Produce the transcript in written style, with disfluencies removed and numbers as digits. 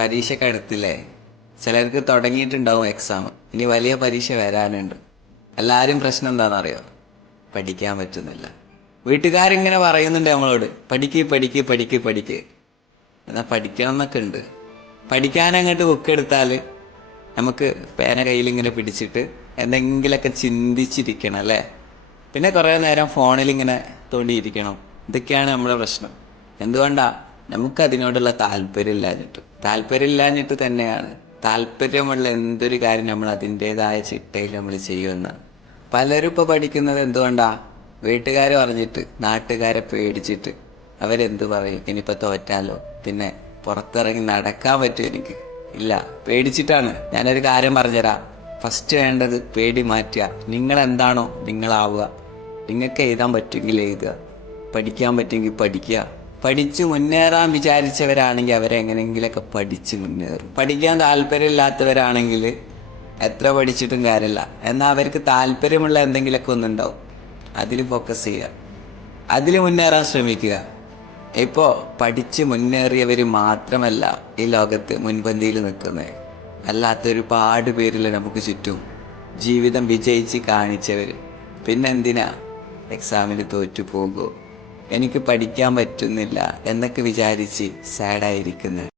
പരീക്ഷയ്ക്ക് അടുത്തില്ലേ? ചിലർക്ക് തുടങ്ങിയിട്ടുണ്ടാവും എക്സാം. ഇനി വലിയ പരീക്ഷ വരാനുണ്ട്. എല്ലാവരും പ്രശ്നം എന്താണെന്നറിയോ? പഠിക്കാൻ പറ്റുന്നില്ല. വീട്ടുകാരിങ്ങനെ പറയുന്നുണ്ട് നമ്മളോട്, പഠിക്ക് പഠിക്ക് പഠിക്ക് പഠിക്ക്. എന്നാൽ പഠിക്കണം എന്നൊക്കെ ഉണ്ട്. പഠിക്കാനങ്ങോട്ട് ബുക്കെടുത്താൽ നമുക്ക് പേന കയ്യിലിങ്ങനെ പിടിച്ചിട്ട് എന്തെങ്കിലുമൊക്കെ ചിന്തിച്ചിരിക്കണം അല്ലേ? പിന്നെ കുറേ നേരം ഫോണിലിങ്ങനെ തോണ്ടിയിരിക്കണം. ഇതൊക്കെയാണ് നമ്മുടെ പ്രശ്നം. എന്തുകൊണ്ടാ? നമുക്കതിനോടുള്ള താല്പര്യമില്ലാഞ്ഞിട്ട് തന്നെയാണ്. താല്പര്യമുള്ള എന്തൊരു കാര്യം നമ്മൾ അതിൻ്റേതായ ചിട്ടയിൽ നമ്മൾ ചെയ്യുമെന്ന്. പലരും ഇപ്പോൾ പഠിക്കുന്നത് എന്തുകൊണ്ടാ? വീട്ടുകാർ പറഞ്ഞിട്ട്, നാട്ടുകാരെ പേടിച്ചിട്ട്. അവരെന്ത് പറയും? ഇനിയിപ്പോൾ തോറ്റാലോ, പിന്നെ പുറത്തിറങ്ങി നടക്കാൻ പറ്റും എനിക്ക് ഇല്ല, പേടിച്ചിട്ടാണ്. ഞാനൊരു കാര്യം പറഞ്ഞുതരാം. ഫസ്റ്റ് വേണ്ടത് പേടി മാറ്റുക. നിങ്ങളെന്താണോ നിങ്ങളാവുക. നിങ്ങൾക്ക് എഴുതാൻ പറ്റുമെങ്കിൽ എഴുതുക, പഠിക്കാൻ പറ്റുമെങ്കിൽ പഠിക്കുക. പഠിച്ച് മുന്നേറാൻ വിചാരിച്ചവരാണെങ്കിൽ അവരെങ്ങനെയെങ്കിലൊക്കെ പഠിച്ച് മുന്നേറും. പഠിക്കാൻ താല്പര്യമില്ലാത്തവരാണെങ്കിൽ എത്ര പഠിച്ചിട്ടും കാര്യമില്ല. എന്നാൽ അവർക്ക് താല്പര്യമുള്ള എന്തെങ്കിലുമൊക്കെ ഒന്നുണ്ടാവും, അതിൽ ഫോക്കസ് ചെയ്യുക, അതിൽ മുന്നേറാൻ ശ്രമിക്കുക. ഇപ്പോൾ പഠിച്ച് മുന്നേറിയവർ മാത്രമല്ല ഈ ലോകത്ത് മുൻപന്തിയിൽ നിൽക്കുന്നത്. അല്ലാത്തൊരുപാട് പേരിൽ നമുക്ക് ചുറ്റും ജീവിതം വിജയിച്ച് കാണിച്ചവർ. പിന്നെന്തിനാ എക്സാമിന് തോറ്റു പോകുമോ, എനിക്ക് പഠിക്കാൻ പറ്റുന്നില്ല എന്നൊക്കെ വിചാരിച്ച് സാഡായിരിക്കുന്നത്?